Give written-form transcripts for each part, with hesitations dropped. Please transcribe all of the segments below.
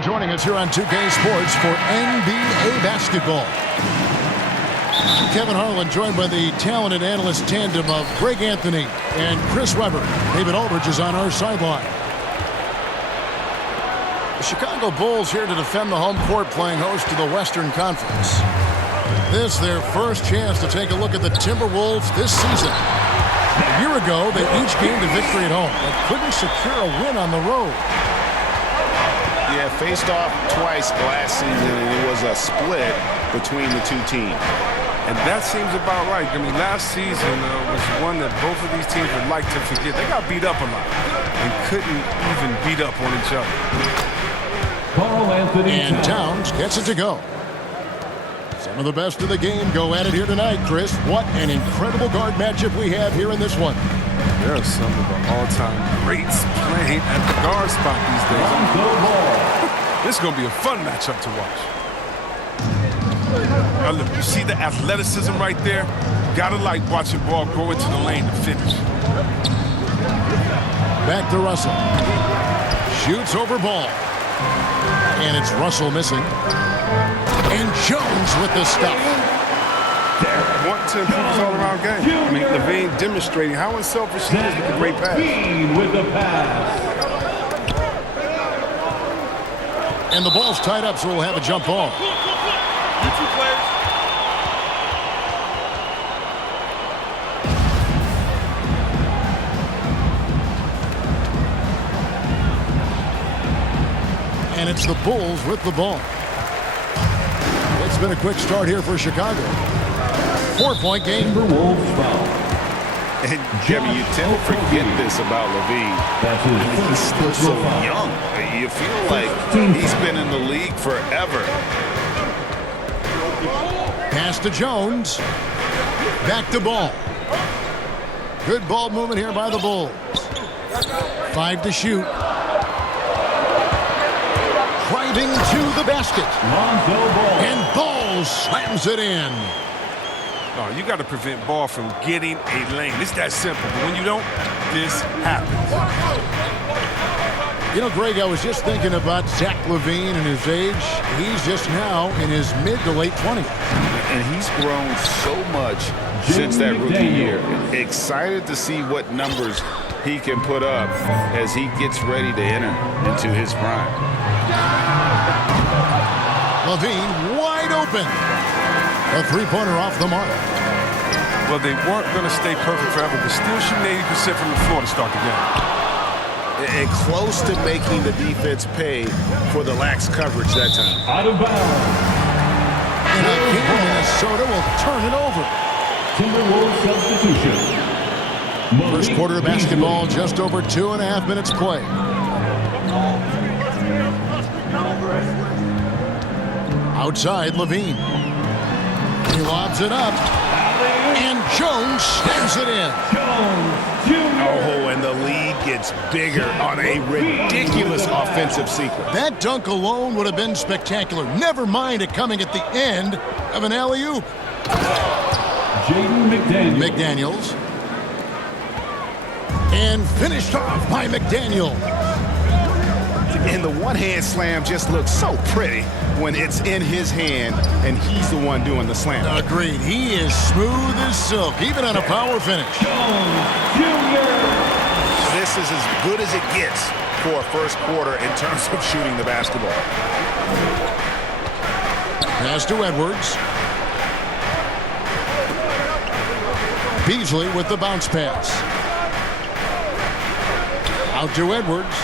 for joining us here on 2K Sports for NBA basketball. I'm Kevin Harlan, joined by the talented analyst tandem of Greg Anthony and Chris Webber. David Aldridge is on our sideline. The Chicago Bulls here to defend the home court, playing host to the Western Conference. This their first chance to take a look at the Timberwolves this season. A year ago, they each gained a victory at home, but couldn't secure a win on the road. Yeah, faced off twice last season, and it was a split between the two teams. And that seems about right. I mean, last season was one that both of these teams would like to forget. They got beat up a lot and couldn't even beat up on each other. And Towns gets it to go. Some of the best of the game go at it here tonight, Chris. What an incredible guard matchup we have here in this one. There are some of the all-time greats playing at the guard spot these days. This is going to be a fun matchup to watch. Now look, you see the athleticism right there? Gotta like watching ball go into the lane to finish. Back to Russell. Shoots over ball. And it's Russell missing. And Jones with the stuff. Want to improve his all-around game. I mean, Levine demonstrating how unselfish he is with the great pass. With the pass. And the ball's tied up, so we'll have a jump ball. You two players. And it's the Bulls with the ball. It's been a quick start here for Chicago. 4-point game. Timberwolves foul. And Kevin, you tend to forget this about Levine. He's still so young. You feel like he's been in the league forever. Pass to Jones. Back to Ball. Good ball movement here by the Bulls. 5 to shoot. Driving to the basket. And Ball slams it in. Oh, you got to prevent Ball from getting a lane. It's that simple. But when you don't, this happens. You know, Greg, I was just thinking about Zach LaVine and his age. He's just now in his mid to late 20s. And he's grown so much since that rookie year. Excited to see what numbers he can put up as he gets ready to enter into his prime. LaVine wide open. A three-pointer off the mark. Well, they weren't going to stay perfect forever, but still shooting 80% from the floor to start the game. And close to making the defense pay for the lax coverage that time. Out of bounds. And again, Minnesota will turn it over. Timberwolves substitution. First quarter of basketball, just over 2.5 minutes play. Outside, LaVine. He lobs it up. And Jones slams it in. Oh, and the lead gets bigger on a ridiculous offensive sequence. That dunk alone would have been spectacular. Never mind it coming at the end of an alley-oop. McDaniels. And finished off by McDaniel. And the one-hand slam just looks so pretty when it's in his hand and he's the one doing the slam. Agreed. He is smooth as silk, even on a power finish. This is as good as it gets for a first quarter in terms of shooting the basketball. Pass to Edwards. Beasley with the bounce pass. Out to Edwards.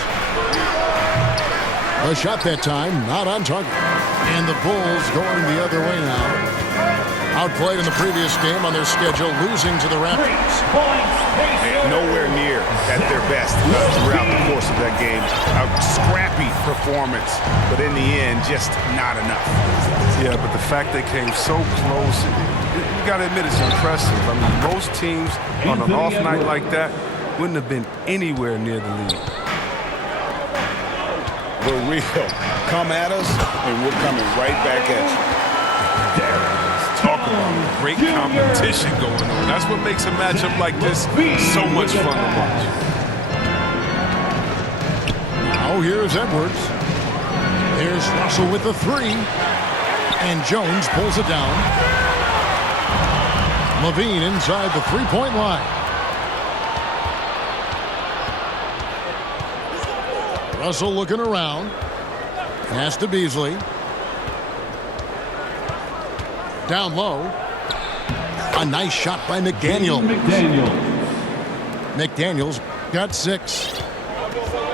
The shot that time, not on target. And the Bulls going the other way now. Outplayed in the previous game on their schedule, losing to the Raptors. Nowhere near at their best throughout the course of that game. A scrappy performance, but in the end, just not enough. Yeah, but the fact they came so close, you got to admit it's impressive. I mean, most teams on an off night like that wouldn't have been anywhere near the lead. We're real. Come at us, and we're coming right back at you. Talk about great competition going on. That's what makes a matchup like this so much fun to watch. Now here's Edwards. Here's Russell with the three. And Jones pulls it down. Levine inside the three-point line. Russell looking around. Pass to Beasley. Down low. A nice shot by McDaniel. McDaniel's got 6.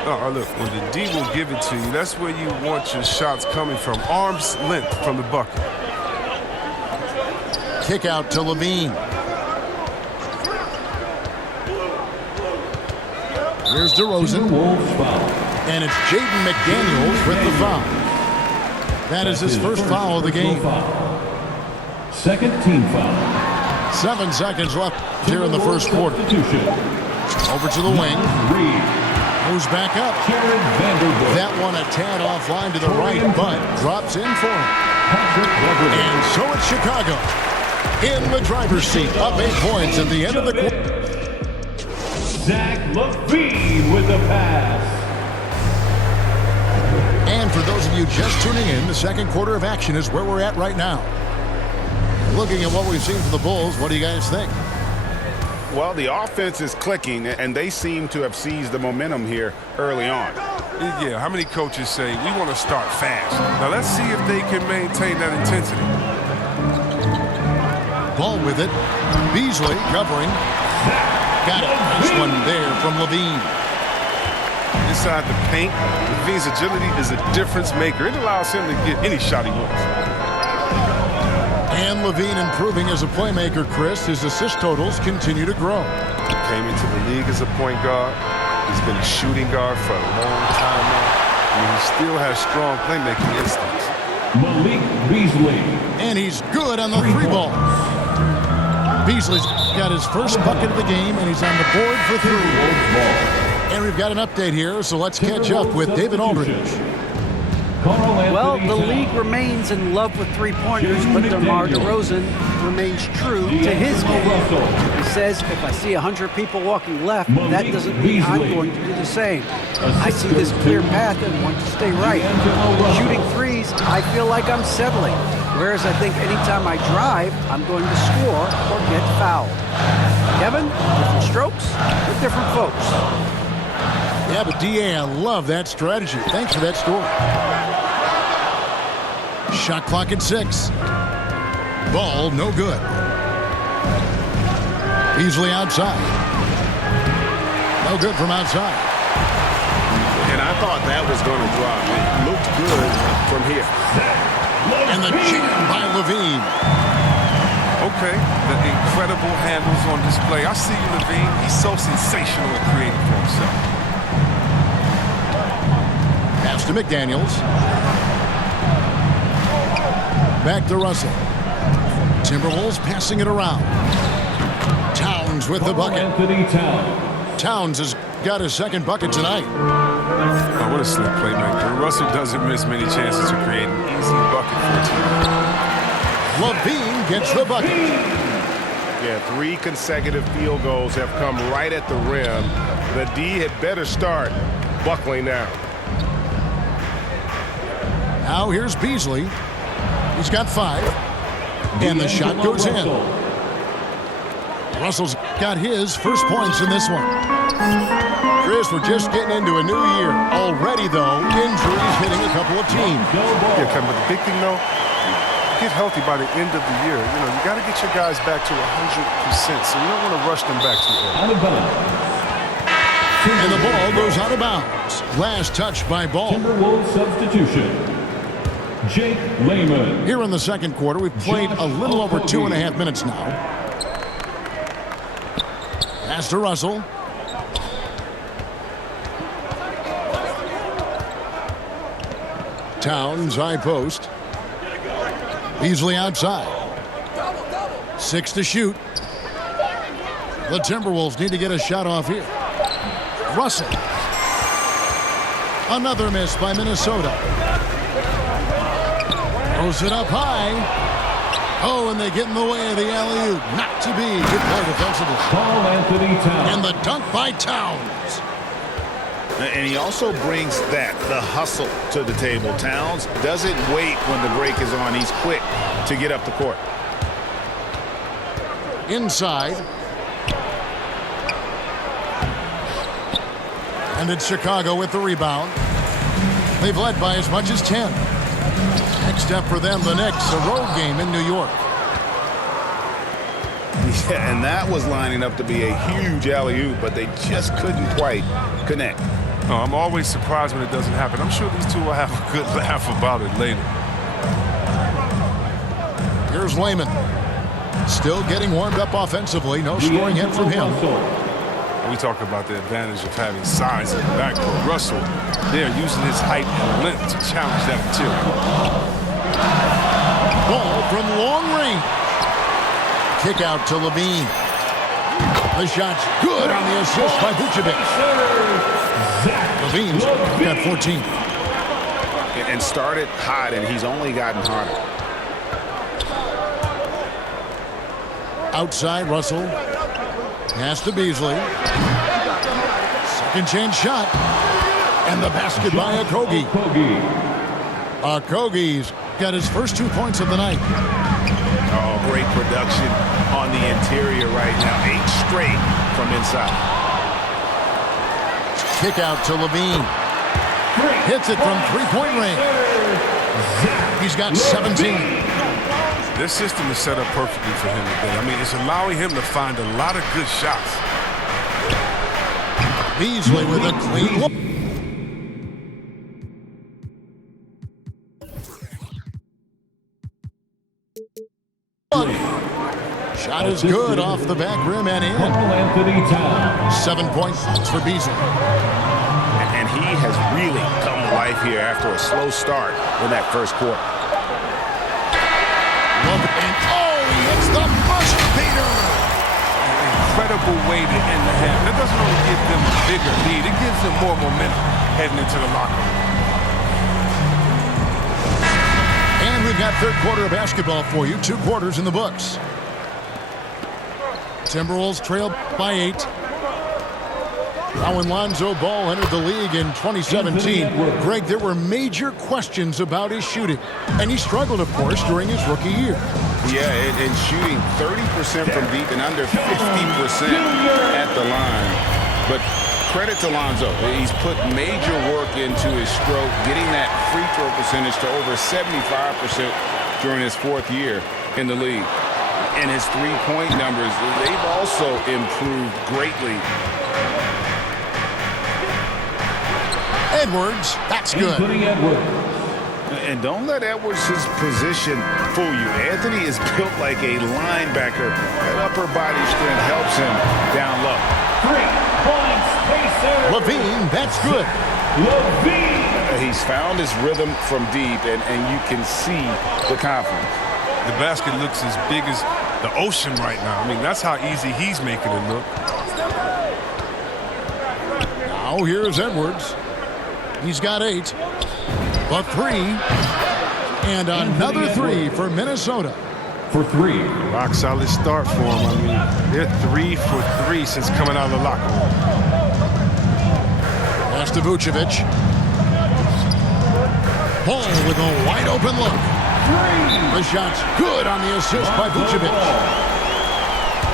Oh, look, when the D will give it to you, that's where you want your shots coming from. Arm's length from the bucket. Kick out to Levine. Here's DeRozan. And it's Jaden McDaniels with the foul. That is his first foul of the game. Second team foul. 7 seconds left here in the first quarter. Over to the wing. Moves back up. That one a tad offline to the right, but drops in for him. And so it's Chicago in the driver's seat, up 8 points at the end of the quarter. Zach LaVine with the pass. And for those of you just tuning in, the second quarter of action is where we're at right now. Looking at what we've seen from the Bulls, what do you guys think? Well, the offense is clicking, and they seem to have seized the momentum here early on. Yeah, how many coaches say, we want to start fast? Now, let's see if they can maintain that intensity. Ball with it. Beasley covering. Got it. Nice one there from Levine. Inside the paint, Levine's agility is a difference maker. It allows him to get any shot he wants. And Levine improving as a playmaker, Chris. His assist totals continue to grow. Came into the league as a point guard. He's been a shooting guard for a long time now. And he still has strong playmaking instincts. Malik Beasley. And he's good on the 3 ball. Beasley's got his first bucket of the game, and he's on the board for 3. And we've got an update here, so let's catch up with David Aldridge. Well, the league remains in love with three-pointers, but DeMar DeRozan remains true to his game. He says, if I see 100 people walking left, that doesn't mean I'm going to do the same. I see this clear path and want to stay right. Shooting threes, I feel like I'm settling. Whereas I think anytime I drive, I'm going to score or get fouled. Kevin, different strokes with different folks. Yeah, but DA, I love that strategy. Thanks for that story. Shot clock at 6. Ball no good. Beasley outside. No good from outside. And I thought that was going to drop. It looked good from here. And the jam by Levine. Okay, the incredible handles on display. I see you, Levine. He's so sensational and creative for himself. Pass to McDaniels. Back to Russell. Timberwolves passing it around. Towns with the bucket. Towns has got his second bucket tonight. Oh, what a slick playmaker. Russell doesn't miss many chances to create an easy bucket for a team. Levine gets the bucket. Yeah, 3 consecutive field goals have come right at the rim. The D had better start buckling now. Now here's Beasley. He's got 5. And the shot goes in. Russell's got his first points in this one. Chris, we're just getting into a new year. Already, though, injuries hitting a couple of teams. Yeah, Kevin, but the big thing, though, get healthy by the end of the year. You know, you got to get your guys back to 100%, so you don't want to rush them back too early. And the ball goes out of bounds. Last touch by Ball. Timberwolves substitution. Jake Layman. Here in the second quarter, we've played a little over 2.5 minutes now. Pass to Russell. Towns, high post. Beasley outside. 6 to shoot. The Timberwolves need to get a shot off here. Russell. Another miss by Minnesota. Throws it up high. Oh, and they get in the way of the alley-oop. Not to be. Good play defensively. Carl Anthony Towns. And the dunk by Towns. And he also brings the hustle to the table. Towns doesn't wait when the break is on. He's quick to get up the court. Inside. And it's Chicago with the rebound. They've led by as much as 10. Next up for them, the Knicks, a road game in New York. Yeah, and that was lining up to be a huge alley-oop, but they just couldn't quite connect. No, I'm always surprised when it doesn't happen. I'm sure these two will have a good laugh about it later. Here's Layman. Still getting warmed up offensively. No scoring hit from him. We talk about the advantage of having size in the backcourt. Russell, they're using his height and length to challenge that material. Ball from long range. Kick out to Levine. The shot's good on the assist by Vucevic. Levine's got 14. And started hot, and he's only gotten hotter. Outside, Russell. Pass to Beasley. Second chance shot. And the basket by Okogie. Okogie's got his first 2 points of the night. Oh, great production on the interior right now. 8 straight from inside. Kick out to Levine. Hits it from three-point range. He's got 17. This system is set up perfectly for him today. I mean, it's allowing him to find a lot of good shots. Beasley with a clean look. Shot is good off the back rim and in. 7 points for Beasley. And he has really come to life here after a slow start in that first quarter. And he hits the buzzer beater. Incredible way to end the half. That doesn't only give them a bigger lead, it gives them more momentum heading into the locker room. And we've got third quarter of basketball for you. 2 quarters in the books. Timberwolves trailed by 8. Now when Lonzo Ball entered the league in 2017, Greg, there were major questions about his shooting. And he struggled, of course, during his rookie year. Yeah, and shooting 30% from deep and under 50% at the line. But credit to Lonzo. He's put major work into his stroke, getting that free throw percentage to over 75% during his 4th year in the league. And his three-point numbers, they've also improved greatly. Edwards, that's good. And don't let Edwards' position fool you. Anthony is built like a linebacker. That upper body strength helps him down low. 3 points, Levine, that's good. He's found his rhythm from deep, and you can see the confidence. The basket looks as big as the ocean right now. I mean, that's how easy he's making it look. Now here's Edwards. He's got 8. A 3. And another 3 for Minnesota. For 3. Rock solid start for him. I mean, they're 3 for 3 since coming out of the locker room. Pass to Vucevic. Ball with a wide open look. The shot's good on the assist by Vucevic.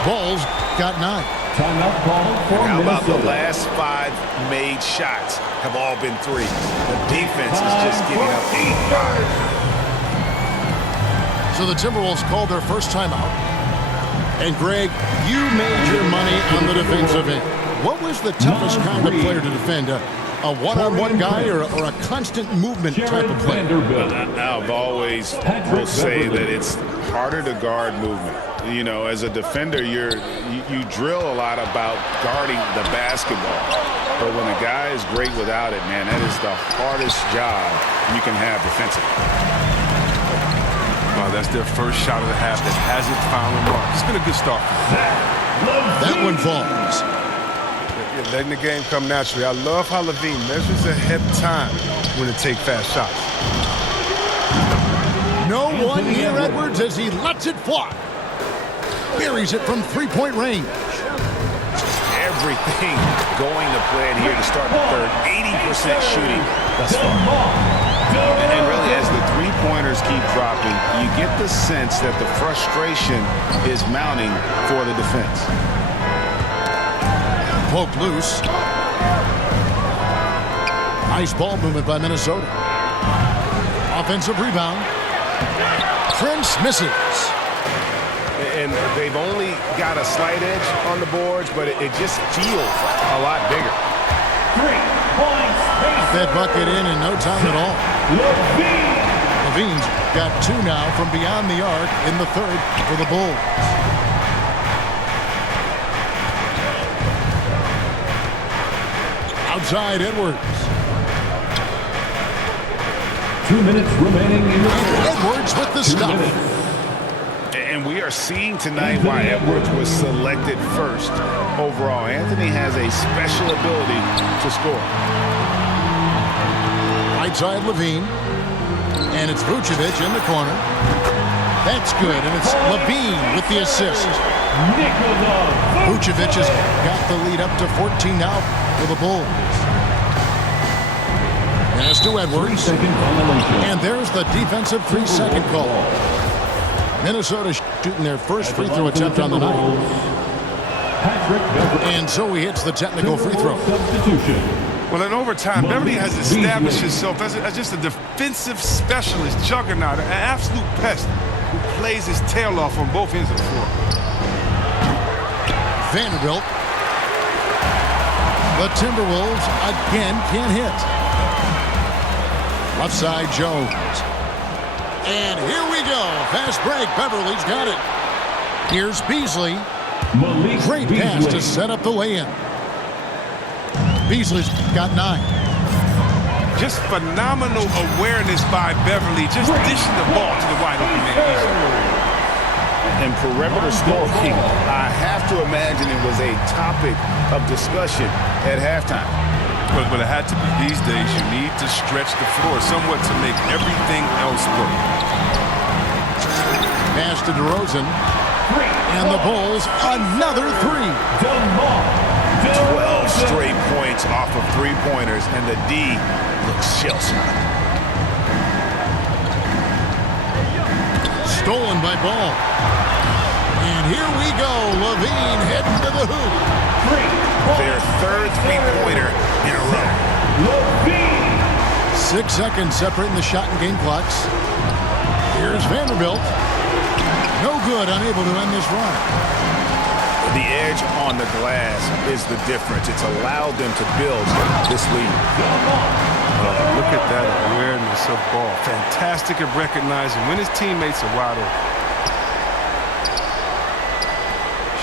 Ball's got 9. Timeout call for How about the Minnesota. last 5 made shots have all been 3. The defense is just giving up 8-5. So the Timberwolves called their first timeout. And Greg, you made your money on the defensive end. What was the toughest kind of player to defend? A one-on-one guy or a constant movement type of player? I've always will say that it's harder to guard movement. You know, as a defender, you drill a lot about guarding the basketball. But when a guy is great without it, man, that is the hardest job you can have defensively. Wow, that's their first shot of the half that hasn't found a mark. It's been a good start. That one falls. Yeah, letting the game come naturally. I love how Levine measures ahead of time when to take fast shots. No one near Edwards as he lets it fly. Buries it from 3-point range. everything going to plan here to start the third. 80% shooting thus far. And really, as the three-pointers keep dropping, you get the sense that the frustration is mounting for the defense. Poked loose. Nice ball movement by Minnesota. Offensive rebound. Prince misses. And they've only got a slight edge on the boards, but it just feels a lot bigger. 3 points. That bucket in no time at all. Levine's got 2 now from beyond the arc in the third for the Bulls. Outside Edwards. 2 minutes remaining in the Edwards with the stop. And we are seeing tonight why Edwards was selected first overall. Anthony has a special ability to score. Right side Levine. And it's Vucevic in the corner. That's good. And it's Levine with the assist. Vucevic has got the lead up to 14 now for the Bulls. Pass to Edwards. And there's the defensive 3-second call. Minnesota shooting their first free throw attempt on the night. And so he hits the technical free throw. Well, in overtime, Beverly has established himself as just a defensive specialist, juggernaut, an absolute pest who plays his tail off on both ends of the floor. Vanderbilt. The Timberwolves again can't hit. Left side Jones. And here we go. Fast break. Beverly's got it. Here's Beasley. Great pass to set up the lay-in. Beasley's got 9. Just phenomenal awareness by Beverly, just dishing the ball to the wide open man. And perimeter scoring, I have to imagine it was a topic of discussion at halftime. But it had to be. These days, you need to stretch the floor somewhat to make everything else work. Pass to DeRozan. And the Bulls, another 3. 12 straight points off of three-pointers, and the D looks shell-shocked. Stolen by Ball. And here we go. Levine heading to the hoop. Their third three-pointer in a row. 6 seconds separating the shot and game clocks. Here's Vanderbilt. No good, unable to end this run. The edge on the glass is the difference. It's allowed them to build this lead. Look at that awareness of ball. Fantastic at recognizing when his teammates are wide open.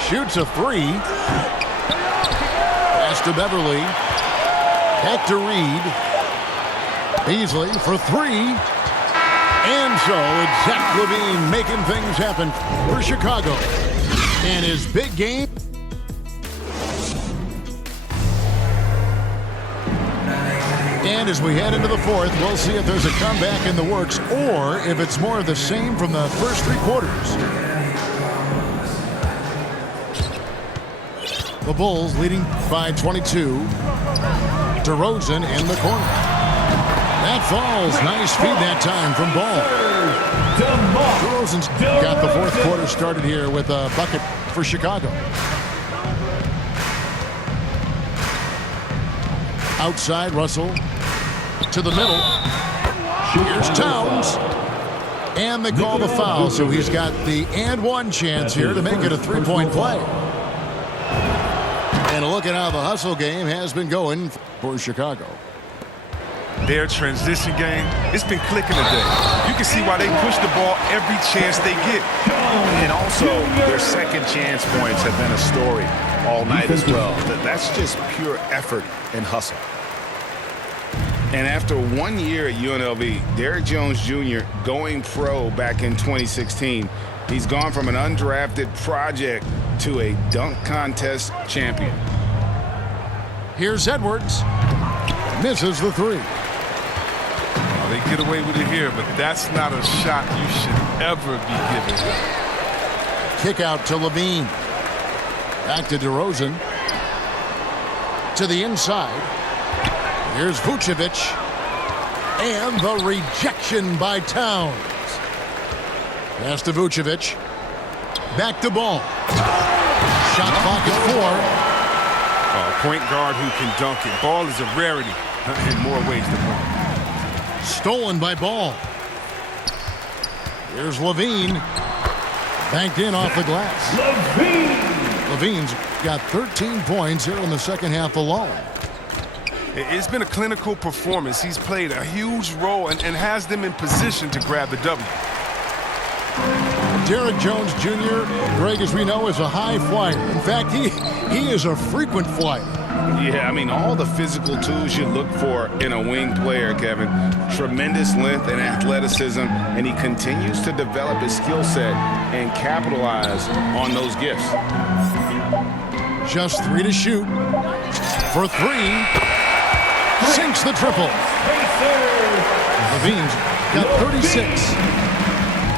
Shoots a 3. Pass to Beverly. Back to Reed. Beasley for 3. And so it's Zach Levine making things happen for Chicago. And his big game. And as we head into the fourth, we'll see if there's a comeback in the works or if it's more of the same from the first 3 quarters. The Bulls leading by 22. DeRozan in the corner. That falls. Nice feed that time from Ball. DeRozan's got the fourth quarter started here with a bucket for Chicago. Outside, Russell to the middle. Here's Towns. And they call the foul, so he's got the and one chance here to make it a 3-point play. And a look at how the hustle game has been going for Chicago. Their transition game, it's been clicking today. You can see why they push the ball every chance they get. And also, their second chance points have been a story all night as well. That's just pure effort and hustle. And after 1 year at UNLV, Derrick Jones Jr. going pro back in 2016, he's gone from an undrafted project to a dunk contest champion. Here's Edwards. Misses the 3. Well, they get away with it here, but that's not a shot you should ever be given. Kick out to Levine. Back to DeRozan. to the inside. Here's Vucevic. And the rejection by Towns. Pass to Vucevic. Back to Ball. Shot clock at 4. Point guard who can dunk it. Ball is a rarity in more ways than one. Stolen by Ball. Here's Levine. Banked in off the glass. Levine's got 13 points here in the second half alone. It's been a clinical performance. He's played a huge role and has them in position to grab the W. Derrick Jones Jr., Greg, as we know, is a high flyer. In fact, he is a frequent flyer. Yeah, I mean, all the physical tools you look for in a wing player, Kevin. Tremendous length and athleticism, and he continues to develop his skill set and capitalize on those gifts. Just 3 to shoot. For 3. Sinks the triple. Levine's got 36.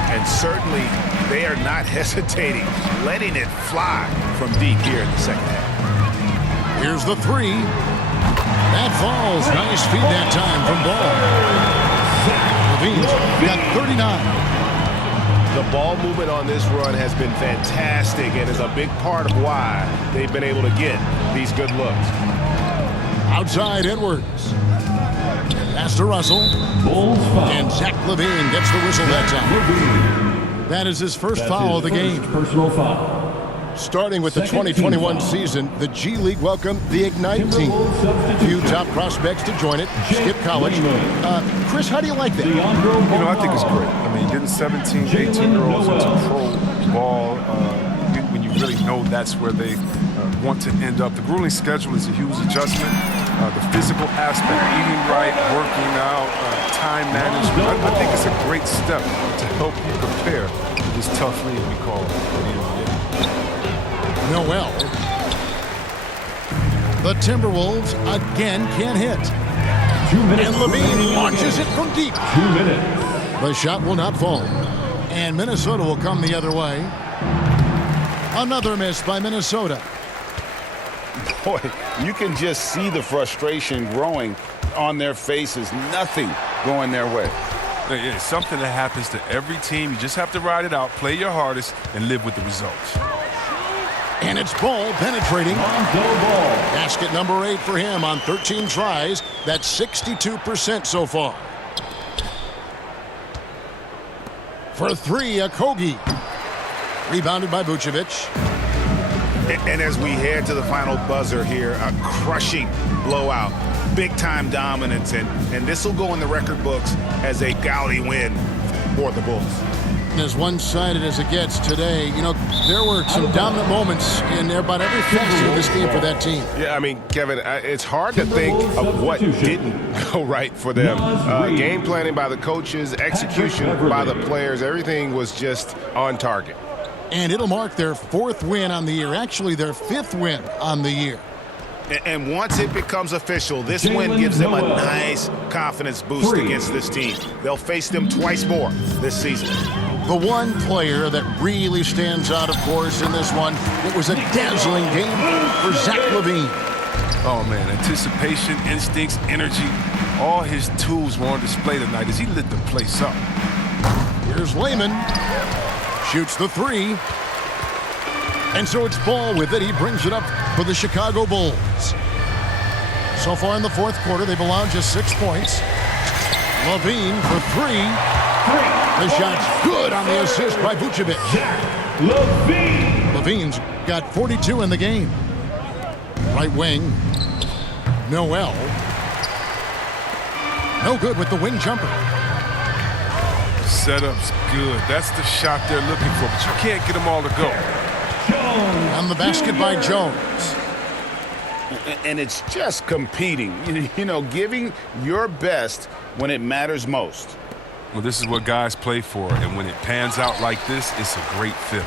And certainly they are not hesitating, letting it fly from deep here in the second half. Here's the 3. That falls. Nice feed that time from Ball. Levine's got 39. The ball movement on this run has been fantastic and is a big part of why they've been able to get these good looks. Outside Edwards. Pass to Russell. And Zach Levine gets the whistle that time. That is his first foul of the game. Personal foul. Starting with the 2021 season, the G League welcomed the Ignite team. Few top prospects to join it. Skip college. Chris, how do you like that? I think it's great. I mean, getting 17, 18-year-olds into pro ball, when you really know that's where they want to end up. The grueling schedule is a huge adjustment. The physical aspect, eating right, working out, time management. I think it's a great step to help you prepare for this tough league we call the NBA. Noel. The Timberwolves again can't hit. 2 minutes. And Levine launches it from deep. 2 minutes. The shot will not fall. And Minnesota will come the other way. Another miss by Minnesota. Boy, you can just see the frustration growing on their faces. Nothing going their way. It's something that happens to every team. You just have to ride it out, play your hardest, and live with the results. And it's Ball penetrating. Basket number 8 for him on 13 tries. That's 62% so far. For 3, Okogie. Rebounded by Vucevic. And as we head to the final buzzer here, a crushing blowout, big-time dominance, and this will go in the record books as a gaudy win for the Bulls. As one-sided as it gets today, there were some dominant moments in about every facet of this game for that team. Yeah, I mean, Kevin, it's hard to think of what didn't go right for them. Game planning by the coaches, execution by the players, everything was just on target. And it'll mark their 4th win on the year, actually their 5th win on the year. And once it becomes official, this win gives them a nice confidence boost against this team. They'll face them twice more this season. The one player that really stands out, of course, in this one, it was a dazzling game for Zach Levine. Oh, man, anticipation, instincts, energy, all his tools were on display tonight as he lit the place up. Here's Layman. Shoots the 3. And so it's Ball with it. He brings it up for the Chicago Bulls. So far in the 4th quarter, they've allowed just 6 points. Levine for 3. The shot's good on the assist by Vucevic. Levine's got 42 in the game. Right wing. Noel. No good with the wing jumper. Setup's good. That's the shot they're looking for, but you can't get them all to go. On the basket by Jones. And it's just competing, giving your best when it matters most. Well, this is what guys play for, and when it pans out like this, it's a great feeling.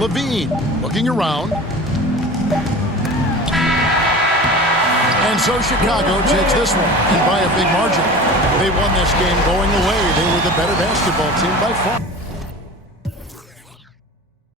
Levine looking around. And so Chicago takes this one, and by a big margin. They won this game going away. They were the better basketball team by far.